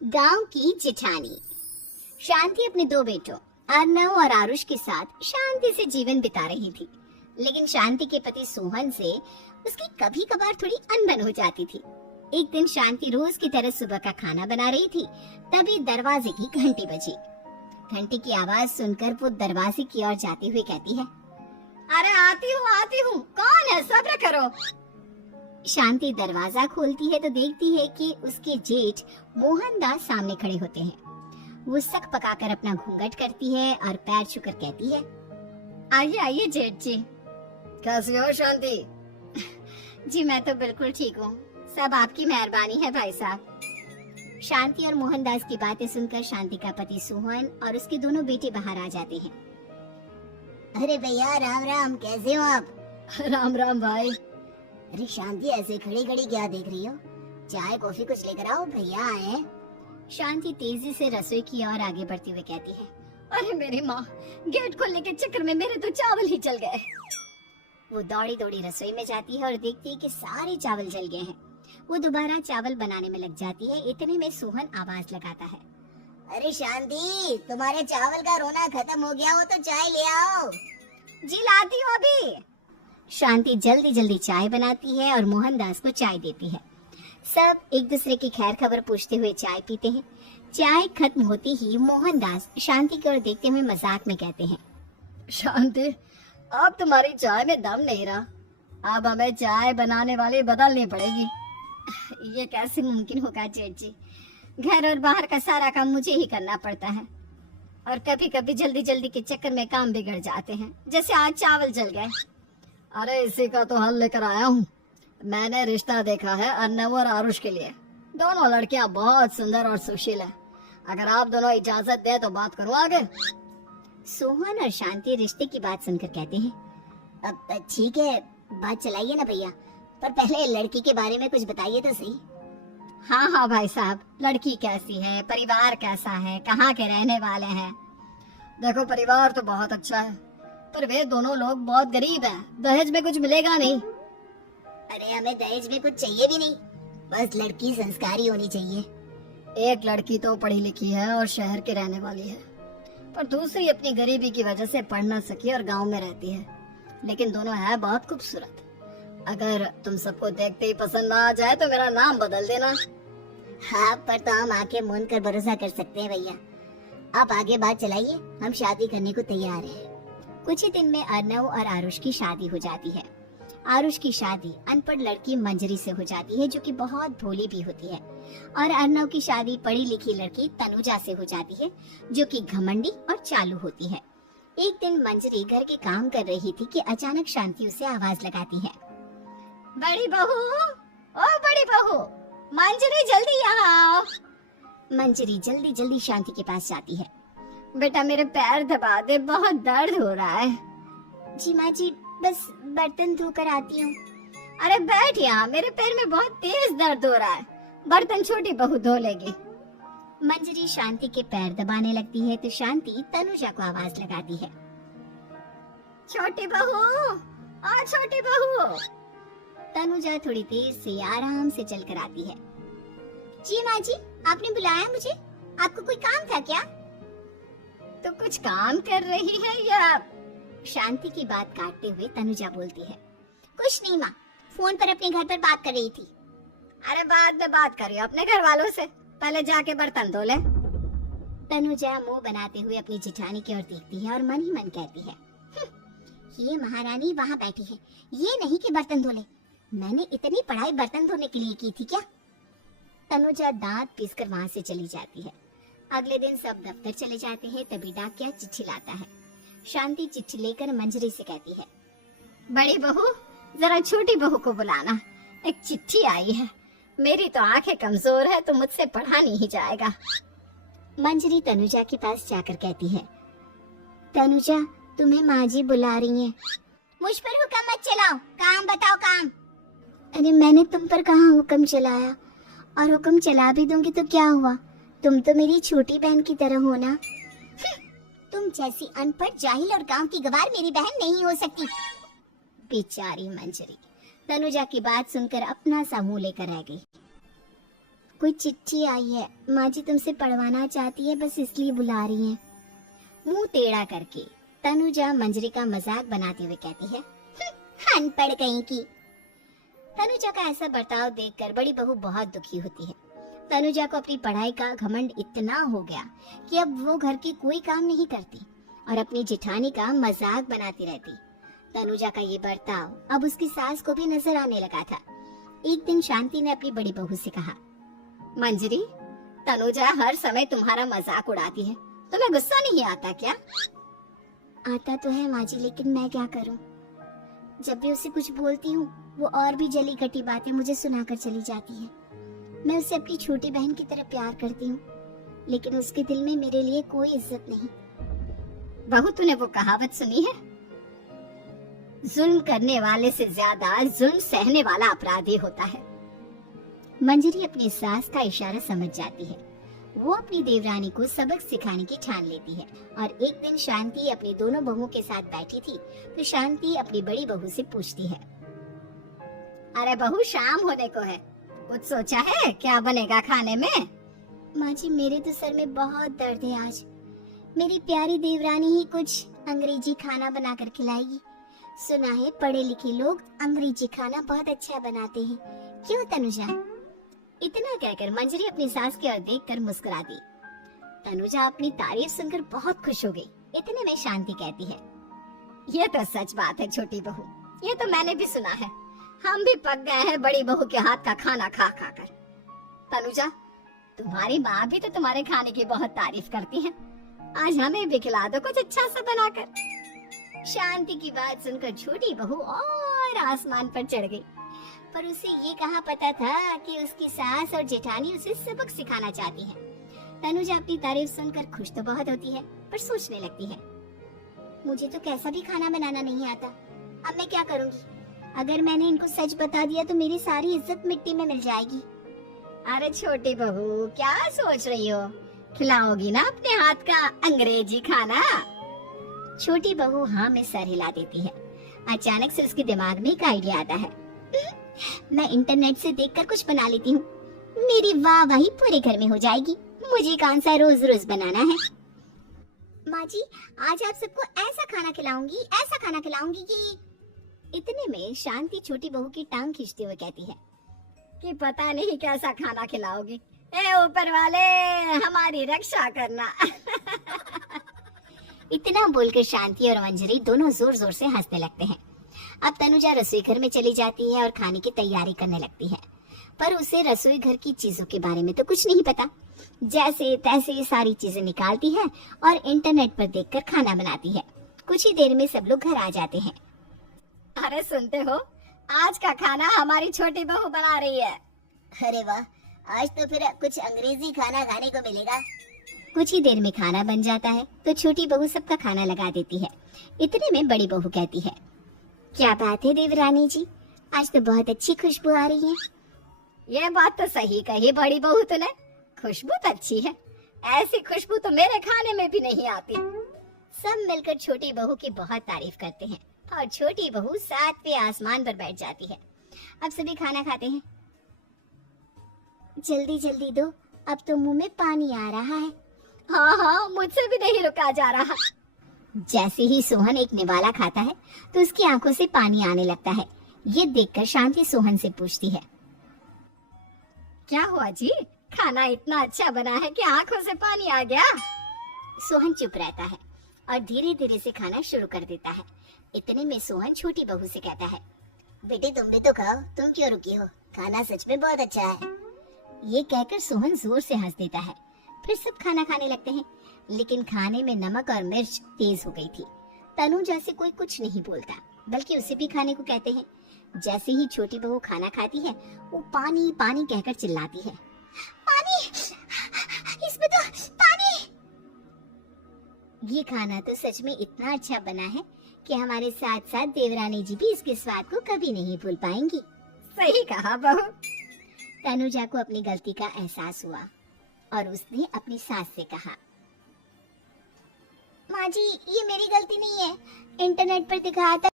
गांव की जिठानी। शांति अपने दो बेटों अर्नव और आरुष के साथ शांति से जीवन बिता रही थी, लेकिन शांति के पति सोहन से उसकी कभी कभार थोड़ी अनबन हो जाती थी। एक दिन शांति रोज की तरह सुबह का खाना बना रही थी, तभी दरवाजे की घंटी बजी। घंटी की आवाज सुनकर वो दरवाजे की ओर जाते हुए कहती है, अरे आती हूँ, कौन है, सब्र करो। शांति दरवाजा खोलती है तो देखती है कि उसके जेठ मोहनदास सामने खड़े होते हैं। वो सक पकाकर अपना घूंघट करती है और पैर छूकर कहती है, आइए आइए जेठ जी। कैसी हो शांति? जी मैं तो बिल्कुल ठीक हूँ, सब आपकी मेहरबानी है भाई साहब। शांति और मोहनदास की बातें सुनकर शांति का पति सोहन और उसके दोनों बेटे बाहर आ जाते हैं। अरे भैया राम राम, कैसे हो आप? राम राम भाई। अरे शांति ऐसे खड़ी खड़ी क्या देख रही हो? चाय कॉफी कुछ लेकर आओ, भैया आए। शांति तेजी से रसोई की ओर आगे बढ़ती हुई कहती है, अरे मेरी माँ, गेट खोलने के चक्कर में मेरे तो चावल ही जल गए। वो दौड़ी दौड़ी रसोई में जाती है और देखती है कि सारे चावल जल गए हैं। वो दोबारा चावल बनाने में लग जाती है। इतने में सोहन आवाज लगाता है, अरे शांति, तुम्हारे चावल का रोना खत्म हो गया हो तो चाय ले आओ। जी लाती हूँ अभी। शांति जल्दी जल्दी चाय बनाती है और मोहनदास को चाय देती है। सब एक दूसरे की खैर खबर पूछते हुए चाय पीते हैं। चाय खत्म होती ही मोहनदास शांति की ओर देखते हुए मजाक में कहते हैं, शांति, अब तुम्हारी चाय में दम नहीं रहा, अब हमें चाय बनाने वाली बदलनी पड़ेगी। ये कैसे मुमकिन होगा जेठ जी, घर और बाहर का सारा काम मुझे ही करना पड़ता है और कभी कभी जल्दी जल्दी के चक्कर में काम बिगड़ जाते हैं, जैसे आज चावल जल गए। अरे इसी का तो हल लेकर आया हूँ। मैंने रिश्ता देखा है अर्नव और आरुष के लिए। दोनों लड़कियाँ बहुत सुंदर और सुशील है। अगर आप दोनों इजाजत दे तो बात करूँ आगे। सोहन और शांति रिश्ते की बात सुनकर कहते हैं, अब ठीक है, बात चलाइए ना भैया, पर पहले लड़की के बारे में कुछ बताइए तो सही। हाँ हाँ भाई साहब, लड़की कैसी है, परिवार कैसा है, कहाँ के रहने वाले हैं? देखो परिवार तो बहुत अच्छा है, पर वे दोनों लोग बहुत गरीब हैं। दहेज में कुछ मिलेगा नहीं। अरे हमें दहेज में कुछ चाहिए भी नहीं, बस लड़की संस्कारी होनी चाहिए। एक लड़की तो पढ़ी लिखी है और शहर की रहने वाली है, पर दूसरी अपनी गरीबी की वजह से पढ़ न सकी और गांव में रहती है, लेकिन दोनों है बहुत खूबसूरत। अगर तुम सबको देखते ही पसंद ना आ जाए तो मेरा नाम बदल देना। हाँ, पर तो हम आंखें मूंद कर भरोसा कर सकते हैं भैया। आप आगे बात चलाइए, हम शादी करने को तैयार हैं। कुछ ही दिन में अर्नव और आरुष की शादी हो जाती है। आरुष की शादी अनपढ़ लड़की मंजरी से हो जाती है, जो कि बहुत भोली भी होती है, और अर्नव की शादी पढ़ी लिखी लड़की तनुजा से हो जाती है, जो कि घमंडी और चालू होती है। एक दिन मंजरी घर के काम कर रही थी कि अचानक शांति उसे आवाज लगाती है, बड़ी बहू, ओ बड़ी बहू, मंजरी जल्दी यहाँ आओ। मंजरी जल्दी जल्दी शांति के पास जाती है। बेटा मेरे पैर दबा दे, बहुत दर्द हो रहा है। जी माँ जी, बस बर्तन धोकर आती हूँ। अरे बैठ यहाँ, मेरे पैर में बहुत तेज दर्द हो रहा है, बर्तन छोटी बहू धो लेगी। मंजरी शांति के पैर दबाने लगती है तो शांति तनुजा को आवाज लगाती है, छोटी बहू, आ छोटी बहू। तनुजा थोड़ी देर से आराम से चलकर आती है। जी माँ जी, आपने बुलाया मुझे? आपको कोई काम था क्या? तो कुछ काम कर रही है या? शांति की बात काटते हुए तनुजा बोलती है, कुछ नहीं माँ, फोन पर अपने घर पर बात कर रही थी। अरे बाद में बात करियो अपने घर वालों से, पहले जाके बर्तन धो ले। तनुजा मुंह बनाते हुए अपनी जिठानी की ओर देखती है और मन ही मन कहती है, ये महारानी वहाँ बैठी है, ये नहीं कि बर्तन धो ले। मैंने इतनी पढ़ाई बर्तन धोने के लिए की थी क्या? तनुजा दांत पीसकर वहाँ से चली जाती है। अगले दिन सब दफ्तर चले जाते हैं, तभी डाकिया चिट्ठी लाता है। शांति चिट्ठी लेकर मंजरी से कहती है, बड़ी बहू, जरा छोटी बहू को बुलाना, एक चिट्ठी आई है। मेरी तो आंखें कमजोर है तो मुझसे पढ़ा नहीं जाएगा। मंजरी तनुजा के पास जाकर कहती है, तनुजा, तुम्हें माँ जी बुला रही हैं। मुझ पर हुक्म मत चलाओ, काम बताओ काम। अरे मैंने तुम पर कहाँ हुक्म चलाया, और हुक्म चला भी दूंगी तो क्या हुआ, तुम तो मेरी छोटी बहन की तरह हो ना। तुम जैसी अनपढ़, जाहिल और गांव की गवार मेरी बहन नहीं हो सकती। बेचारी मंजरी तनुजा की बात सुनकर अपना सा मुंह लेकर रह गई। कोई चिट्ठी आई है, माँ जी तुमसे पढ़वाना चाहती है, बस इसलिए बुला रही हैं। मुंह टेढ़ा करके तनुजा मंजरी का मजाक बनाते हुए कहती है, अनपढ़ कहीं की। तनुजा का ऐसा बर्ताव देखकर बड़ी बहू बहुत दुखी होती है। तनुजा को अपनी पढ़ाई का घमंड इतना हो गया कि अब वो घर के कोई काम नहीं करती और अपनी जेठानी का मजाक बनाती रहती। तनुजा का ये बर्ताव अब उसकी सास को भी नजर आने लगा था। एक दिन शांति ने अपनी बड़ी बहू से कहा, मंजरी, तनुजा हर समय तुम्हारा मजाक उड़ाती है, तुम्हें गुस्सा नहीं आता क्या? आता तो है माँ जी, लेकिन मैं क्या करूं? जब भी उसे कुछ बोलती हूँ वो और भी जली कटी बातें मुझे सुनाकर चली जाती है। मैं उसे अपनी छोटी बहन की तरह प्यार करती हूँ, लेकिन उसके दिल में मेरे लिए कोई इज्जत नहीं। बहू, तूने वो कहावत सुनी है, जुल्म करने वाले से ज्यादा जुल्म सहने वाला अपराधी होता है। मंजरी अपनी सास का इशारा समझ जाती है। वो अपनी देवरानी को सबक सिखाने की ठान लेती है और एक दिन शांति अपनी दोनों बहुओं के साथ बैठी थी तो शांति अपनी बड़ी बहू से पूछती है, अरे बहू, शाम होने को है, कुछ सोचा है क्या बनेगा खाने में? माँ जी, मेरे तो सर में बहुत दर्द है आज। मेरी प्यारी देवरानी ही कुछ अंग्रेजी खाना बनाकर खिलाएगी। सुना है पढ़े लिखे लोग अंग्रेजी खाना बहुत अच्छा बनाते हैं, क्यों तनुजा? इतना कहकर मंजरी अपनी सास की ओर देखकर मुस्कुरा दी। तनुजा अपनी तारीफ सुनकर बहुत खुश हो गई। इतने में शांति कहती है, ये तो सच बात है छोटी बहू, ये तो मैंने भी सुना है। हम भी पक गए हैं बड़ी बहू के हाथ का खाना खा खा कर। तनुजा, तुम्हारी माँ भी तो तुम्हारे खाने की बहुत तारीफ करती है, आज हमें भी खिला दो कुछ अच्छा सा बनाकर। शांति की बात सुनकर छोटी बहू और आसमान पर चढ़ गई, पर उसे ये कहाँ पता था कि उसकी सास और जेठानी उसे सबक सिखाना चाहती हैं। तनुजा अपनी तारीफ सुनकर खुश तो बहुत होती है, पर सोचने लगती है, मुझे तो कैसा भी खाना बनाना नहीं आता, अब मैं क्या करूँगी? अगर मैंने इनको सच बता दिया तो मेरी सारी इज्जत मिट्टी में मिल जाएगी। अरे छोटी बहू, क्या सोच रही हो? खिलाओगी ना अपने हाथ का अंग्रेजी खाना? छोटी बहू हाँ में सर हिला देती है। अचानक से उसके दिमाग में एक आइडिया आता है, मैं इंटरनेट से देखकर कुछ बना लेती हूँ, मेरी वाहवाही पूरे घर में हो जाएगी। मुझे कौन सा रोज रोज बनाना है। माँ जी, आज आप सबको ऐसा खाना खिलाऊंगी, ऐसा खाना खिलाऊंगी कि। इतने में शांति छोटी बहू की टांग खींचते हुए कहती है कि पता नहीं कैसा खाना खिलाओगी, ए ऊपर वाले हमारी रक्षा करना। इतना बोलकर शांति और मंजरी दोनों जोर जोर से हंसने लगते हैं। अब तनुजा रसोई घर में चली जाती है और खाने की तैयारी करने लगती है, पर उसे रसोई घर की चीजों के बारे में तो कुछ नहीं पता। जैसे तैसे सारी चीजें निकालती है और इंटरनेट पर देखकर खाना बनाती है। कुछ ही देर में सब लोग घर आ जाते हैं। अरे सुनते हो, आज का खाना हमारी छोटी बहू बना रही है। अरे वाह, आज तो फिर कुछ अंग्रेजी खाना खाने को मिलेगा। कुछ ही देर में खाना बन जाता है तो छोटी बहू सबका खाना लगा देती है। इतने में बड़ी बहू कहती है, क्या बात है देवरानी जी, आज तो बहुत अच्छी खुशबू आ रही है। ये बात तो सही कही बड़ी बहू तूने, खुशबू तो अच्छी है, ऐसी खुशबू तो मेरे खाने में भी नहीं आती। सब मिलकर छोटी बहू की बहुत तारीफ करते हैं और छोटी बहू 7वें आसमान पर बैठ जाती है। अब सभी खाना खाते हैं। जल्दी जल्दी दो, अब तो मुंह में पानी आ रहा है। हाँ हाँ, मुझसे भी नहीं रुका जा रहा। जैसे ही सोहन एक निवाला खाता है तो उसकी आंखों से पानी आने लगता है। ये देखकर शांति सोहन से पूछती है, क्या हुआ जी, खाना इतना अच्छा बना है कि आंखों से पानी आ गया? सोहन चुप रहता है और धीरे धीरे से खाना शुरू कर देता है। इतने में सोहन छोटी बहू से कहता है, बेटी तुम भी तो खाओ, तुम क्यों रुकी हो, खाना सच में बहुत अच्छा है। ये कहकर सोहन जोर से हंस देता है। फिर सब खाना खाने लगते हैं, लेकिन खाने में नमक और मिर्च तेज हो गई थी। तनुजा से कोई कुछ नहीं बोलता, बल्कि उसे भी खाने को कहते हैं। जैसे ही छोटी बहू खाना खाती है वो पानी पानी कहकर चिल्लाती है, पानी, इसमें तो पानी। ये खाना तो सच में इतना अच्छा बना है कि हमारे साथ साथ देवरानी जी भी इसके स्वाद को कभी नहीं भूल पाएंगी। सही कहा बहू। तनुजा को अपनी गलती का एहसास हुआ और उसने अपनी सास से कहा, माँ जी ये मेरी गलती नहीं है, इंटरनेट पर दिखाया था